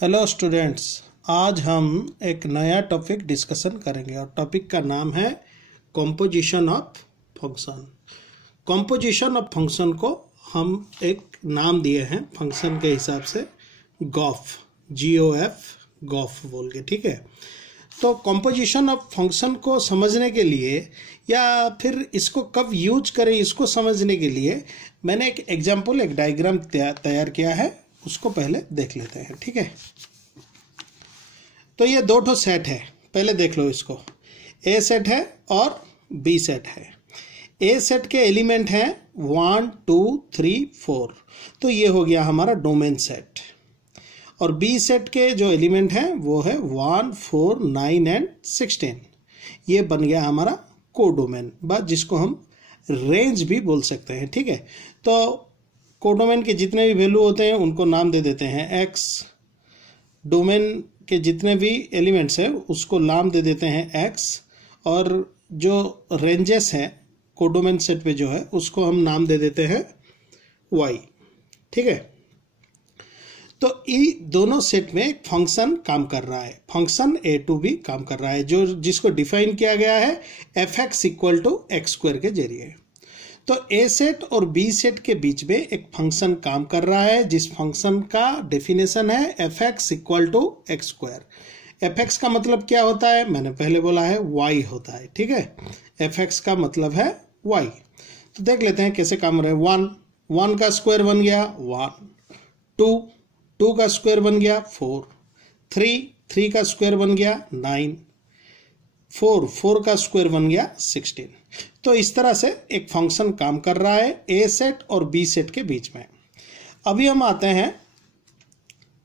Hello students, आज हम एक नया टॉपिक डिस्कशन करेंगे और टॉपिक का नाम है composition of function. Composition of function को हम एक नाम दिए हैं फंक्शन के हिसाब से गॉफ, GOF, गॉफ बोल के, ठीक है। तो कॉम्पोजिशन ऑफ फंक्शन को समझने के लिए या फिर इसको कब यूज करें इसको समझने के लिए मैंने एक एग्जाम्पल, एक डायग्राम तैयार किया है, उसको पहले देख लेते हैं, ठीक है। तो ये दो ठो सेट है, पहले देख लो इसको। ए सेट है और बी सेट है। ए सेट के एलिमेंट हैं 1, 2, 3, 4, तो ये हो गया हमारा डोमेन सेट। और बी सेट के जो एलिमेंट हैं वो है 1, 4, 9 एंड 16, ये बन गया हमारा कोडोमेन, बस जिसको हम रेंज भी बोल सकते हैं, ठीक है। तो कोडोमेन के जितने भी वैल्यू होते हैं उनको नाम दे देते हैं x, डोमेन के जितने भी एलिमेंट्स हैं उसको नाम दे देते हैं x, और जो रेंजेस हैं कोडोमेन सेट पे जो है उसको हम नाम दे देते हैं y, ठीक है। तो ये दोनों सेट में एक फंक्शन काम कर रहा है, फंक्शन a2 भी काम कर रहा है, जो जिसको डिफाइन किया गया है fx equal to x square के जरिए। तो ए सेट और बी सेट के बीच में एक फंक्शन काम कर रहा है जिस फंक्शन का डेफिनेशन है fx equal to x square. fx का मतलब क्या होता है, मैंने पहले बोला है y होता है, ठीक है। fx का मतलब है y। तो देख लेते हैं कैसे काम रहे। 1 का स्क्वायर बन गया 1, 2 का स्क्वायर बन गया 4, 3 का स्क्वायर बन गया 9, 4 का स्क्वायर बन गया 16। तो इस तरह से एक फंक्शन काम कर रहा है ए सेट और बी सेट के बीच में। अभी हम आते हैं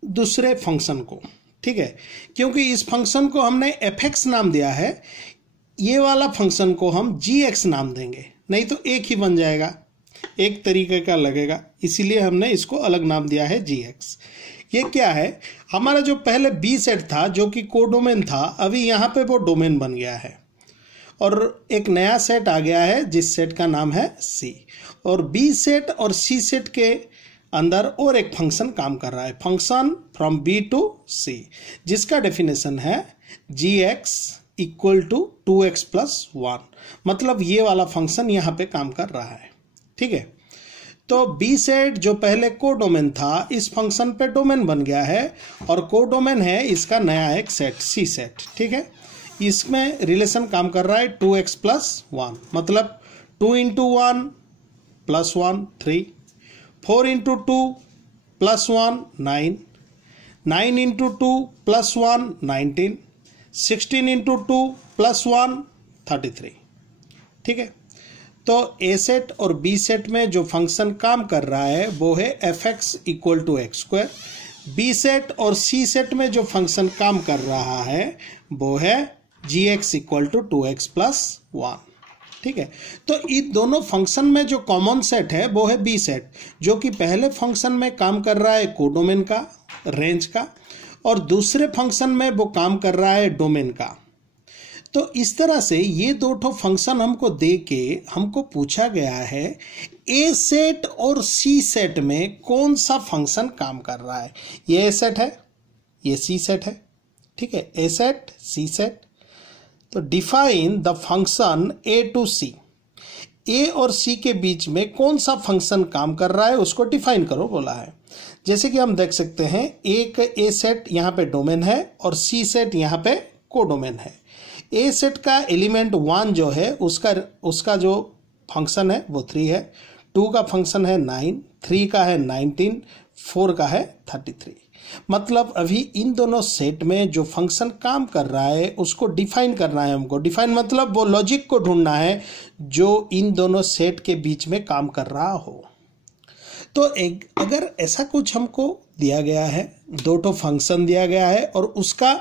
दूसरे फंक्शन को, ठीक है। क्योंकि इस फंक्शन को हमने fx नाम दिया है, ये वाला फंक्शन को हम gx नाम देंगे, नहीं तो एक ही बन जाएगा, एक तरीके का लगेगा, इसीलिए हमने इसको अलग नाम दिया है gx। ये क्या है, हमारा जो पहले बी सेट था जो कि कोडोमेन था, अभी यहाँ पे वो डोमेन बन गया है और एक नया सेट आ गया है जिस सेट का नाम है C। और बी सेट और C सेट के अंदर और एक फंक्शन काम कर रहा है, function from B to C, जिसका डेफिनेशन है gx equal to 2x plus 1, मतलब ये वाला फंक्शन यहाँ पे काम कर रहा है, ठीक है। तो बी सेट जो पहले कोडोमेन था इस फंक्शन पे डोमेन बन गया है और कोडोमेन है इसका नया एक सेट C सेट, ठीक है। इसमें रिलेशन काम कर रहा है 2x प्लस 1, मतलब 2 into 1 plus 1 3, 4 into 2 plus 1 9, 9 into 2 plus 1 19, 16 into 2 plus 1 33, ठीक है। तो ए सेट और बी सेट में जो फंक्शन काम कर रहा है वो है fx equal to x square. B set और सी सेट में जो फंक्शन काम कर रहा है वो है gx equal to 2x plus 1, ठीक है। तो इन दोनों फंक्शन में जो कॉमन सेट है वो है बी सेट, जो कि पहले फंक्शन में काम कर रहा है कोडोमेन का, रेंज का, और दूसरे फंक्शन में वो काम कर रहा है डोमेन का। तो इस तरह से ये दो ठो फंक्शन हमको दे के हमको पूछा गया है ए सेट और सी सेट में कौन सा फंक्शन काम कर रहा है। ये ए सेट है, ये सी सेट है, ठीक है, ए सेट सी सेट। तो define the function A to C, A और सी के बीच में कौन सा फंक्शन काम कर रहा है उसको डिफाइन करो बोला है। जैसे कि हम देख सकते हैं एक ए सेट यहाँ पे डोमेन है और सी सेट यहाँ पे कोडोमेन है। ए सेट का एलिमेंट 1 जो है उसका जो फंक्शन है वो 3 है, 2 का फंक्शन है 9, 3 का है 19, 4 का है 33। मतलब अभी इन दोनों सेट में जो फंक्शन काम कर रहा है उसको डिफाइन करना है हमको। डिफाइन मतलब वो लॉजिक को ढूंढना है जो इन दोनों सेट के बीच में काम कर रहा हो। तो अगर ऐसा कुछ हमको दिया गया है, दो ठो फंक्शन दिया गया है और उसका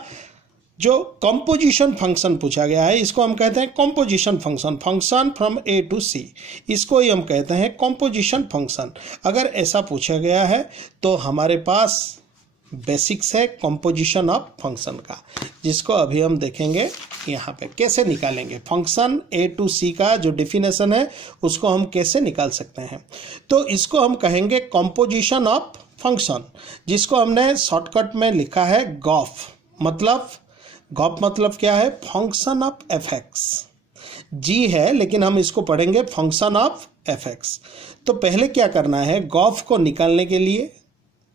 जो कंपोजिशन फंक्शन पूछा गया है इसको हम कहते हैं composition function, function from A to C, इसको ही हम कहते हैं कंपोजिशन फंक्शन। अगर ऐसा पूछा गया है तो हमारे पास बेसिक्स है कंपोजिशन ऑफ फंक्शन का, जिसको अभी हम देखेंगे यहाँ पे कैसे निकालेंगे। फंक्शन ए टू सी का जो डेफिनेशन है उसको हम कैसे निकाल सकते हैं, तो इसको हम कहेंगे कंपोजिशन ऑफ फंक्शन, जिसको हमने शॉर्टकट में लिखा है गॉफ। गॉफ मतलब क्या है? Function of F X. G है लेकिन हम इसको पढ़ेंगे फंक्शन ऑफ एफ एक्स। तो पहले क्या करना है, गॉफ को निकालने के लिए,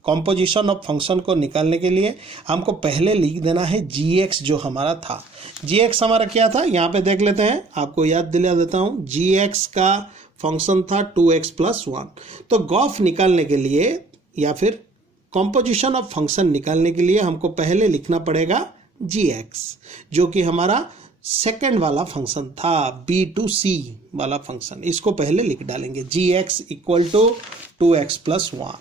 कॉम्पोजिशन ऑफ फंक्शन को निकालने के लिए हमको पहले लिख देना है जी एक्स जो हमारा था। जी एक्स हमारा क्या था, यहाँ पे देख लेते हैं, आपको याद दिला देता हूँ। जी एक्स का फंक्शन था 2x+1। तो गॉफ निकालने के लिए या फिर कॉम्पोजिशन ऑफ फंक्शन निकालने के लिए हमको पहले लिखना पड़ेगा जी एक्स, जो कि हमारा सेकेंड वाला फंक्शन था, B2C वाला फंक्शन। इसको पहले लिख डालेंगे, जी एक्स इक्वल टू 2x+1।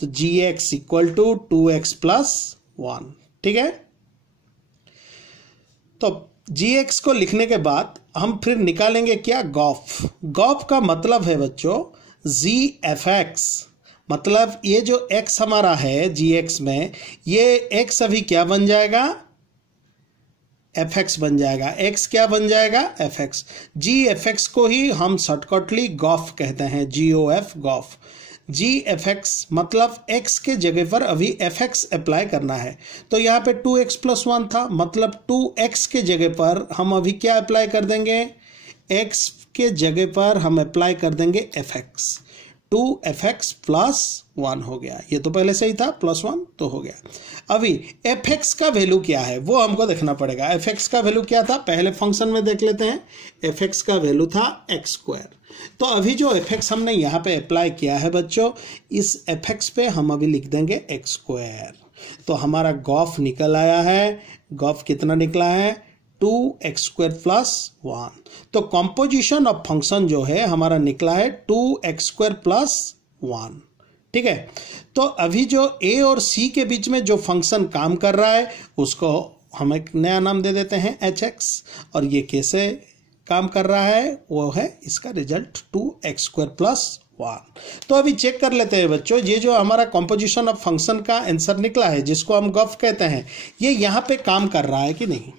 तो जी एक्स इक्वल टू 2x+1, ठीक है। तो जी एक्स को लिखने के बाद हम फिर निकालेंगे क्या, गॉफ। गॉफ का मतलब है बच्चों जी एफ एक्स। मतलब ये जो x हमारा है जी एक्स में, ये x अभी क्या बन जाएगा, एफ एक्स बन जाएगा। x क्या बन जाएगा, एफ एक्स। जी एफ एक्स को ही हम शॉर्टकटली गॉफ कहते हैं, GOF, गॉफ। जी एफ एक्स मतलब x के जगह पर अभी एफ एक्स अप्लाई करना है। तो यहाँ पे 2x+1 था, मतलब 2x के जगह पर हम अभी क्या अप्लाई कर देंगे, x के जगह पर हम अप्लाई कर देंगे एफ एक्स। 2fx+1 हो गया, ये तो पहले से ही था, +1 तो हो गया। अभी एफ एक्स का वैल्यू क्या है वो हमको देखना पड़ेगा। एफ एक्स का वैल्यू क्या था, पहले फंक्शन में देख लेते हैं। एफ एक्स का वैल्यू था x²। तो अभी जो एफ एक्स हमने यहाँ पे अप्लाई किया है बच्चों, इस एफ एक्स पे हम अभी लिख देंगे x²। तो हमारा गॉफ निकल आया है। गॉफ कितना निकला है, 2x²+1। तो कॉम्पोजिशन ऑफ फंक्शन जो है हमारा निकला है 2x²+1, ठीक है। तो अभी जो a और c के बीच में जो फंक्शन काम कर रहा है उसको हम एक नया नाम दे देते हैं hx। और ये कैसे काम कर रहा है, वो है इसका रिजल्ट 2x²+1। तो अभी चेक कर लेते हैं बच्चों, ये जो हमारा कॉम्पोजिशन ऑफ फंक्शन का आंसर निकला है, जिसको हम गॉफ कहते हैं, ये यहाँ पे काम कर रहा है कि नहीं।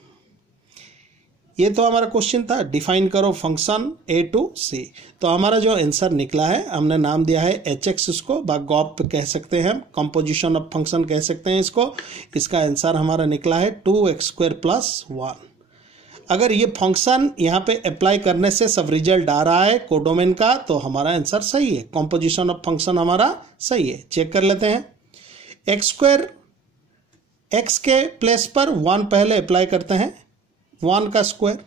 ये तो हमारा क्वेश्चन था, डिफाइन करो फंक्शन A to C। तो हमारा जो आंसर निकला है, हमने नाम दिया है HX, इसको गॉफ कह सकते हैं, कंपोजिशन ऑफ फंक्शन कह सकते हैं इसको। इसका आंसर हमारा निकला है 2x²+1। अगर ये फंक्शन यहाँ पे अप्लाई करने से सब रिजल्ट आ रहा है कोडोमेन का, तो हमारा आंसर सही है, कंपोजिशन ऑफ फंक्शन हमारा सही है। चेक कर लेते हैं। x² x के प्लेस पर 1 पहले अप्लाई करते हैं, 1 का स्क्वायर,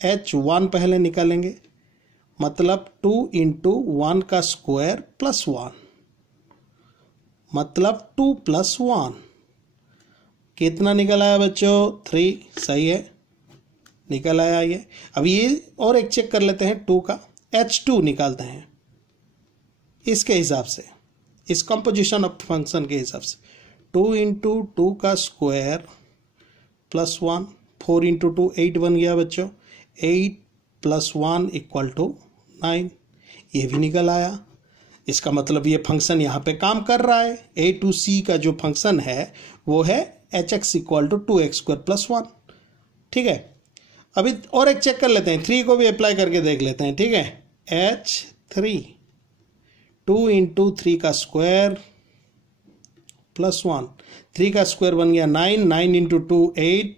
h1 पहले निकालेंगे, मतलब 2 × 1 का स्क्वायर +1, मतलब 2+1 कितना निकल आया बच्चों, 3। सही है, निकल आया ये। अब ये और एक चेक कर लेते हैं, 2 का h2 निकालते हैं इसके हिसाब से, इस कंपोजिशन ऑफ फंक्शन के हिसाब से। 2 × 2 का स्क्वायर +1, 4 × 2 8 बन गया बच्चों, 8 + 1 = 9। ये भी निकल आया। इसका मतलब ये फंक्शन यहाँ पे काम कर रहा है। A to C का जो फंक्शन है वो है hx = 2x²+1, ठीक है। अभी और एक चेक कर लेते हैं, 3 को भी अप्लाई करके देख लेते हैं, ठीक है। h3, 2 × 3 का स्क्वायर +1, 3 का स्क्वायर बन गया 9, 9 × 2 8,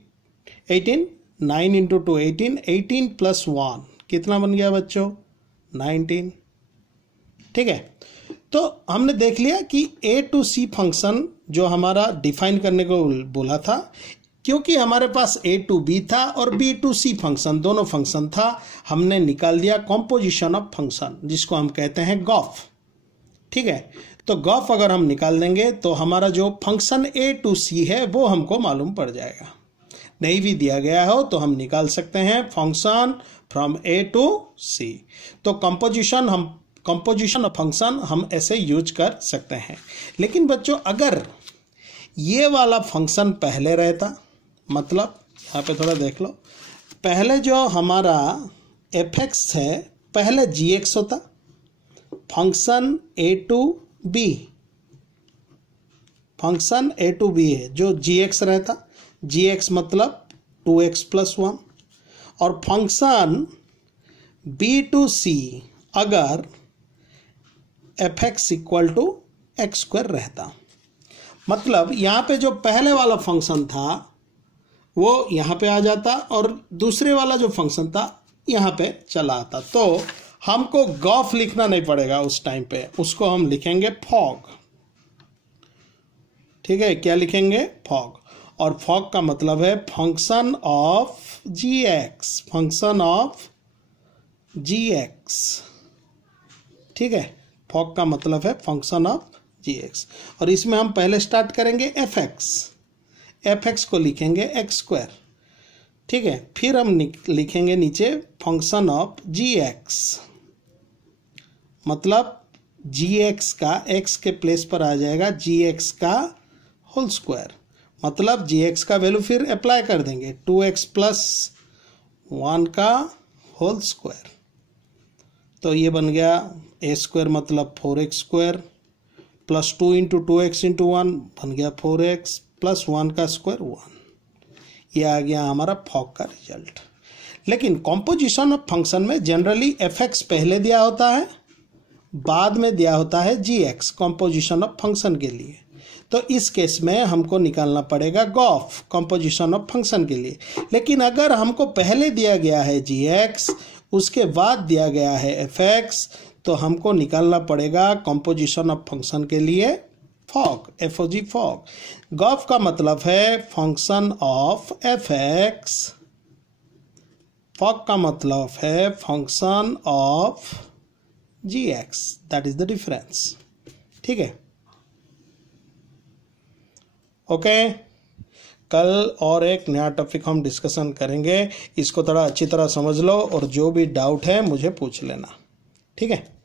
18, 9 × 2 18, 18 + 1 कितना बन गया बच्चों, 19, ठीक है। तो हमने देख लिया कि A to C फंक्शन जो हमारा डिफाइन करने को बोला था, क्योंकि हमारे पास A to B था और B to C फंक्शन, दोनों फंक्शन था, हमने निकाल दिया कॉम्पोजिशन ऑफ फंक्शन, जिसको हम कहते हैं गॉफ, ठीक है। तो गॉफ अगर हम निकाल देंगे तो हमारा जो फंक्शन A to C है वो हमको मालूम पड़ जाएगा। नहीं भी दिया गया हो तो हम निकाल सकते हैं function from A to C। तो कंपोजिशन ऑफ फंक्शन हम ऐसे यूज कर सकते हैं। लेकिन बच्चों अगर ये वाला फंक्शन पहले रहता, मतलब यहाँ पे थोड़ा देख लो, पहले जो हमारा f(x) है पहले gx होता, function A to B, function A to B है जो gx रहता, gx मतलब 2x+1, और फंक्शन B to C अगर fx = एक्स स्क्वायर रहता। मतलब यहाँ पे जो पहले वाला फंक्शन था वो यहाँ पे आ जाता और दूसरे वाला जो फंक्शन था यहाँ पे चला आता। तो हमको गॉफ लिखना नहीं पड़ेगा उस टाइम पे, उसको हम लिखेंगे फॉग। ठीक है, क्या लिखेंगे? फॉग। और फॉग का मतलब है function of g x, function of g x. ठीक है, फॉग का मतलब है फंक्शन ऑफ जी एक्स। और इसमें हम पहले स्टार्ट करेंगे एफ एक्स, एफ एक्स को लिखेंगे एक्स स्क्वायर। ठीक है, फिर हम लिखेंगे नीचे फंक्शन ऑफ जी एक्स, मतलब जी एक्स का एक्स के प्लेस पर आ जाएगा जी एक्स का होल स्क्वायर। मतलब जी एक्स का वैल्यू फिर अप्लाई कर देंगे 2x प्लस 1 का होल स्क्वायर। तो ये बन गया ए स्क्वायर मतलब 4x square plus 2 into 2x into 1 बन गया 4x प्लस 1 का स्क्वायर 1। ये आ गया हमारा फॉग का रिजल्ट। लेकिन कॉम्पोजिशन ऑफ फंक्शन में जनरली एफ एक्स पहले दिया होता है, बाद में दिया होता है जी एक्स कॉम्पोजिशन ऑफ फंक्शन के लिए। तो इस केस में हमको निकालना पड़ेगा गॉफ कॉम्पोजिशन ऑफ फंक्शन के लिए। लेकिन अगर हमको पहले दिया गया है जी एक्स, उसके बाद दिया गया है एफ एक्स, तो हमको निकालना पड़ेगा कॉम्पोजिशन ऑफ फंक्शन के लिए fog, f o g fog. Gof का मतलब है function of F x, fog का मतलब है function of g x, that is the difference. ठीक है, ओके। कल और एक नया टॉपिक हम डिस्कशन करेंगे, इसको थोड़ा अच्छी तरह समझ लो और जो भी डाउट है मुझे पूछ लेना। ठीक है।